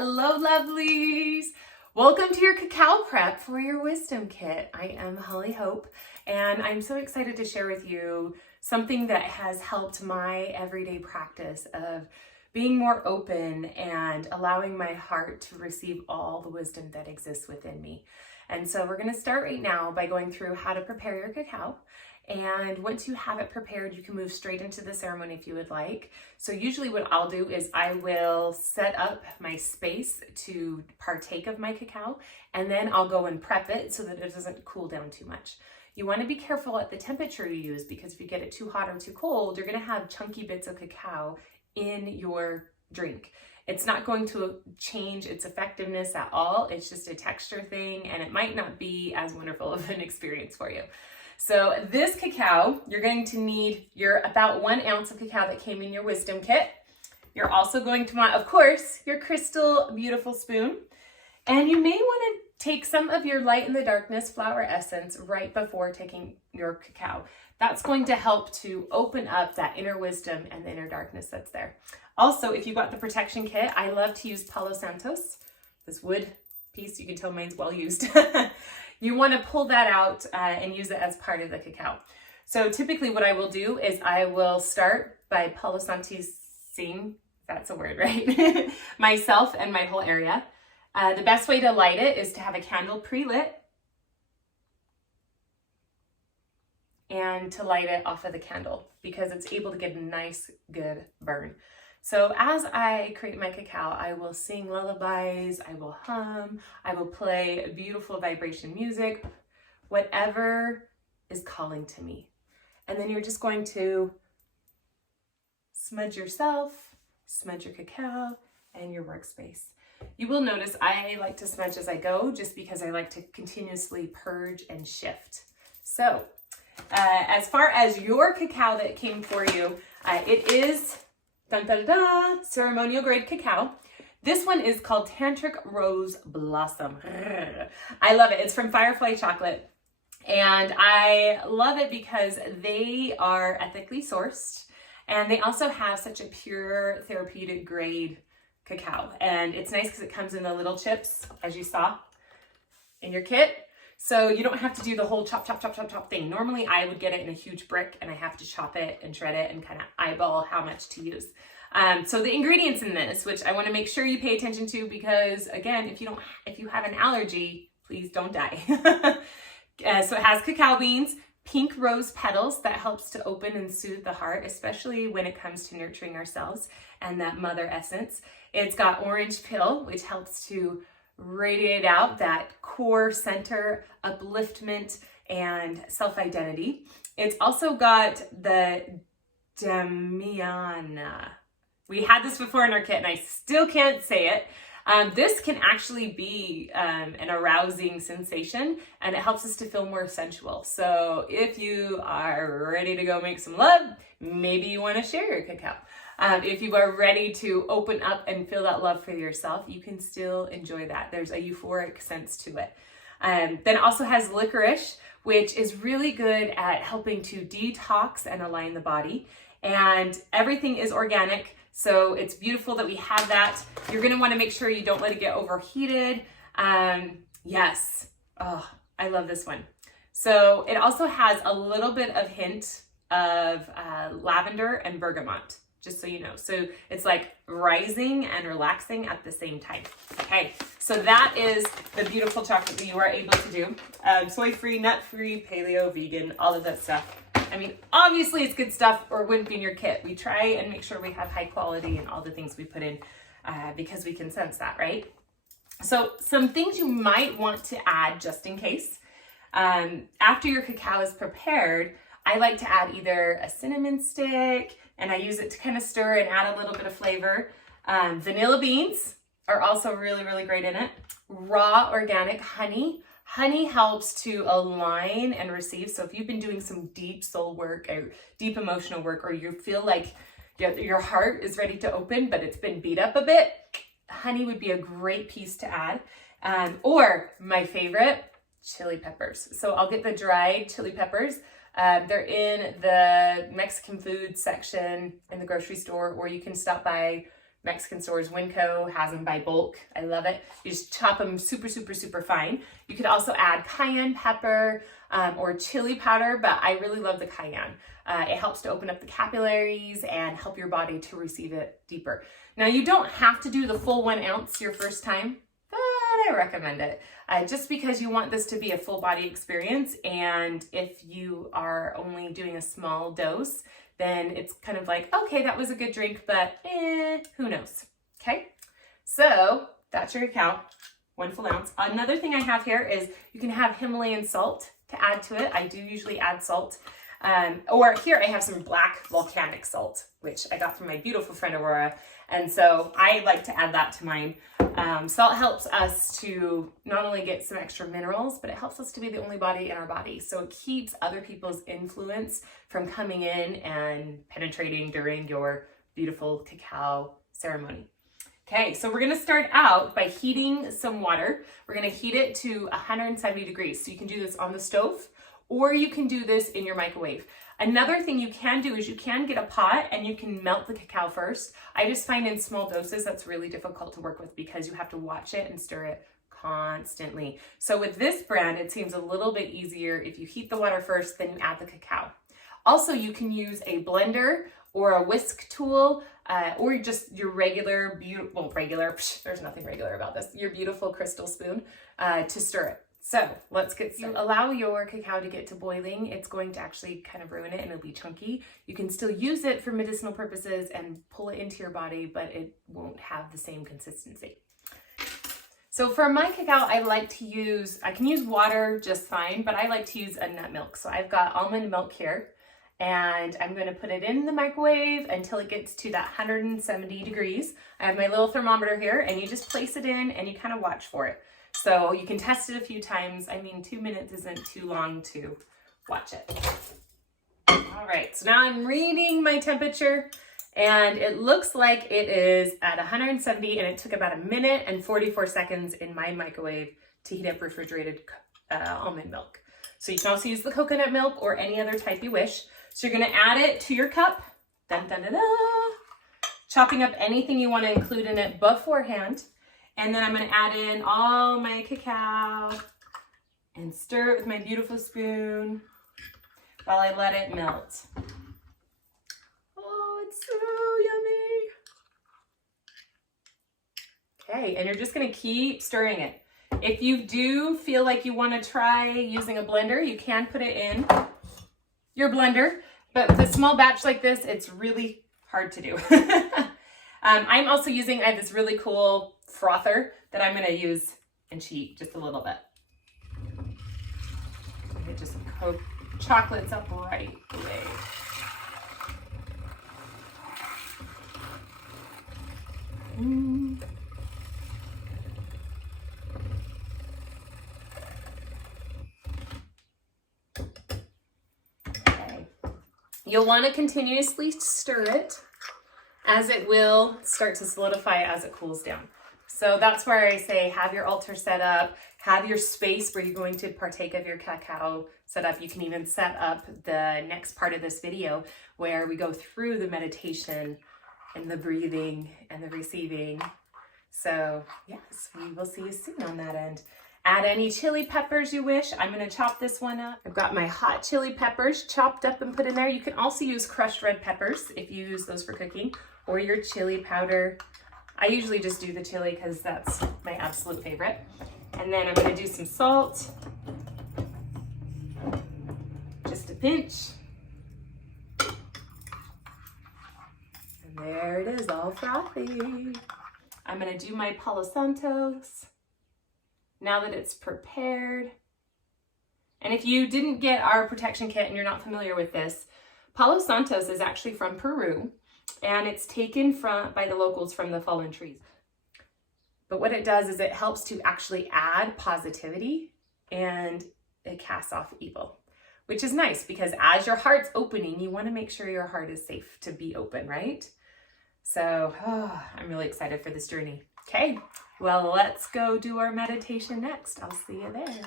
Hello, lovelies. Welcome to your cacao prep for your wisdom kit. I am Hollie Hope, and I'm so excited to share with you something that has helped my everyday practice of being more open and allowing my heart to receive all the wisdom that exists within me. And so we're going to start right now by going through how to prepare your cacao. And once you have it prepared, you can move straight into the ceremony if you would like. So usually what I'll do is I will set up my space to partake of my cacao, and then I'll go and prep it so that it doesn't cool down too much. You want to be careful at the temperature you use, because if you get it too hot or too cold, you're going to have chunky bits of cacao in your drink. It's not going to change its effectiveness at all. It's just a texture thing, and it might not be as wonderful of an experience for you. So this cacao, you're going to need your about 1 ounce of cacao that came in your wisdom kit. You're also going to want, of course, your crystal beautiful spoon. And you may want to take some of your light in the darkness flower essence right before taking your cacao. That's going to help to open up that inner wisdom and the inner darkness that's there. Also, if you got the protection kit, I love to use Palo Santos, this wood piece. You can tell mine's well used. You want to pull that out and use it as part of the cacao. So typically what I will do is I will start by Palo Santos-ing, that's a word, right? Myself and my whole area. The best way to light it is to have a candle pre-lit and to light it off of the candle, because it's able to get a nice, good burn. So as I create my cacao, I will sing lullabies, I will hum, I will play beautiful vibration music, whatever is calling to me. And then you're just going to smudge yourself, smudge your cacao, and your workspace. You will notice I like to smudge as I go, just because I like to continuously purge and shift. So as far as your cacao that came for you, it is dun, dun, dun, ceremonial grade cacao. This one is called Tantric Rose Blossom. I love it. It's from Firefly Chocolate. And I love it because they are ethically sourced, and they also have such a pure therapeutic grade cacao. And it's nice because it comes in the little chips, as you saw in your kit. So you don't have to do the whole chop, chop, chop, chop, chop thing. Normally I would get it in a huge brick and I have to chop it and shred it and kind of eyeball how much to use. So the ingredients in this, which I want to make sure you pay attention to, because again, if you have an allergy, please don't die. So it has cacao beans, pink rose petals that helps to open and soothe the heart, especially when it comes to nurturing ourselves and that mother essence. It's got orange pill, which helps to radiate out that core center upliftment and self-identity. It's also got the Damiana. We had this before in our kit and I still can't say it. This can actually be an arousing sensation, and it helps us to feel more sensual. So if you are ready to go make some love, maybe you want to share your cacao. If you are ready to open up and feel that love for yourself, you can still enjoy that. There's a euphoric sense to it. Then it also has licorice, which is really good at helping to detox and align the body. And everything is organic, so it's beautiful that we have that. You're going to want to make sure you don't let it get overheated. Yes. Oh, I love this one. So it also has a little bit of hint of lavender and bergamot, just so you know. So it's like rising and relaxing at the same time. Okay, so that is the beautiful chocolate that you are able to do. Soy-free, nut-free, paleo, vegan, all of that stuff. I mean, obviously it's good stuff or it wouldn't be in your kit. We try and make sure we have high quality in all the things we put in because we can sense that, right? So some things you might want to add just in case. After your cacao is prepared, I like to add either a cinnamon stick, and I use it to kind of stir and add a little bit of flavor. Vanilla beans are also really, really great in it. Raw organic honey. Honey helps to align and receive. So if you've been doing some deep soul work or deep emotional work, or you feel like your heart is ready to open, but it's been beat up a bit, honey would be a great piece to add. Or my favorite, chili peppers. So I'll get the dried chili peppers. They're in the Mexican food section in the grocery store, or you can stop by Mexican stores. Winco has them by bulk. I love it. You just chop them super, super, super fine. You could also add cayenne pepper or chili powder, but I really love the cayenne. It helps to open up the capillaries and help your body to receive it deeper. Now, you don't have to do the full 1 ounce your first time, but I recommend it just because you want this to be a full body experience. And if you are only doing a small dose, then it's kind of like, okay, that was a good drink, but who knows? Okay, so that's your cacao, 1 full ounce. Another thing I have here is you can have Himalayan salt to add to it. I do usually add salt. Or here I have some black volcanic salt, which I got from my beautiful friend Aurora. And so I like to add that to mine. Salt helps us to not only get some extra minerals, but it helps us to be the only body in our body. So it keeps other people's influence from coming in and penetrating during your beautiful cacao ceremony. Okay, so we're gonna start out by heating some water. We're gonna heat it to 170 degrees. So you can do this on the stove, or you can do this in your microwave. Another thing you can do is you can get a pot and you can melt the cacao first. I just find in small doses that's really difficult to work with because you have to watch it and stir it constantly. So with this brand, it seems a little bit easier if you heat the water first, then you add the cacao. Also, you can use a blender or a whisk tool, or just your regular, there's nothing regular about this, your beautiful crystal spoon to stir it. So let's get started. You allow your cacao to get to boiling. It's going to actually kind of ruin it and it'll be chunky. You can still use it for medicinal purposes and pull it into your body, but it won't have the same consistency. So for my cacao, I can use water just fine, but I like to use a nut milk. So I've got almond milk here, and I'm going to put it in the microwave until it gets to that 170 degrees. I have my little thermometer here, and you just place it in and you kind of watch for it. So you can test it a few times. I mean, 2 minutes isn't too long to watch it. All right, so now I'm reading my temperature and it looks like it is at 170, and it took about 1 minute and 44 seconds in my microwave to heat up refrigerated almond milk. So you can also use the coconut milk or any other type you wish. So you're gonna add it to your cup, dun, dun, dun, dun, chopping up anything you wanna include in it beforehand. And then I'm gonna add in all my cacao and stir it with my beautiful spoon while I let it melt. Oh, it's so yummy. Okay, and you're just gonna keep stirring it. If you do feel like you wanna try using a blender, you can put it in your blender, but with a small batch like this, it's really hard to do. I'm also using, I have this really cool frother that I'm gonna use and cheat just a little bit. Get just some chocolates up right away. Okay. You'll want to continuously stir it, as it will start to solidify as it cools down. So that's where I say have your altar set up, have your space where you're going to partake of your cacao set up. You can even set up the next part of this video where we go through the meditation and the breathing and the receiving. So yes, we will see you soon on that end. Add any chili peppers you wish. I'm going to chop this one up. I've got my hot chili peppers chopped up and put in there. You can also use crushed red peppers if you use those for cooking, or your chili powder. I usually just do the chili because that's my absolute favorite. And then I'm going to do some salt. Just a pinch. And there it is, all frothy. I'm going to do my Palo Santos now that it's prepared. And if you didn't get our protection kit and you're not familiar with this, Palo Santos is actually from Peru, and it's taken by the locals from the fallen trees. But what it does is it helps to actually add positivity, and it casts off evil, which is nice because as your heart's opening, you want to make sure your heart is safe to be open, right? So I'm really excited for this journey. Okay, well, let's go do our meditation next. I'll see you there.